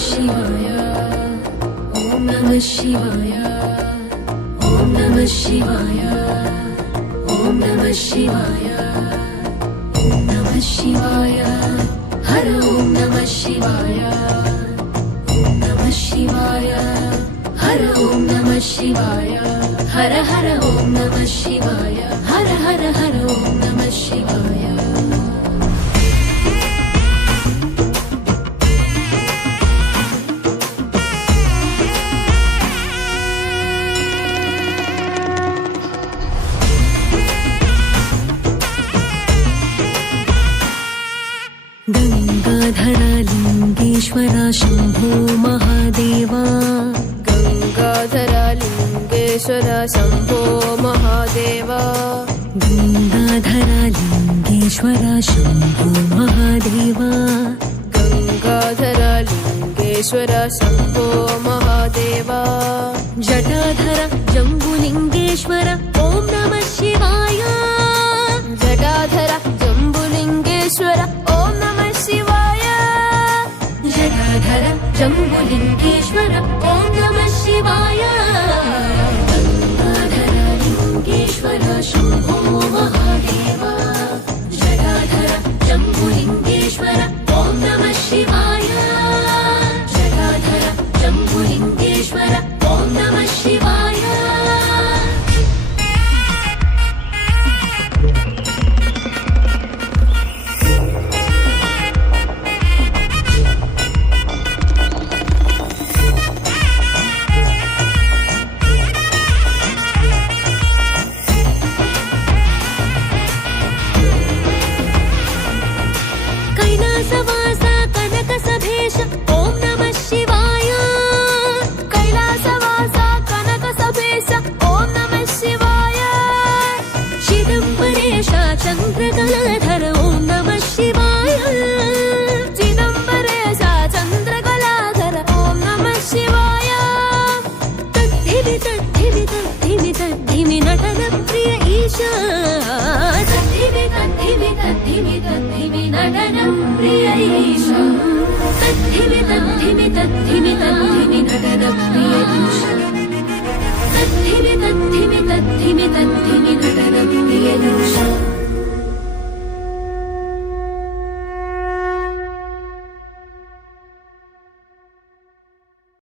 शिवाय ॐ नमः शिवाय ॐ नमः शिवाय ॐ नमः शिवाय ॐ नमः शिवाय हर ॐ नमः शिवाय ॐ नमः शिवाय हर ॐ नमः शिवाय हर हर ॐ नमः शिवाय हर हर हर ॐ नमः शिवाय गंगाधरलिंगेश्वरा शंभो महादेवा गंगाधरलिंगेश्वरा शंभो महादेवा गंगाधरलिंगेश्वरा शंभो महादेवा गंगाधरलिंगेश्वरा शंभो महादेवा जटाधर जम्बुलिंगेश्वर ॐ नमः शिवाय जटाधर जम्बुलिंगेश्वर ॐ नमः शिवाय जटाधर जम्बुलिंगेश्वर ॐ नमः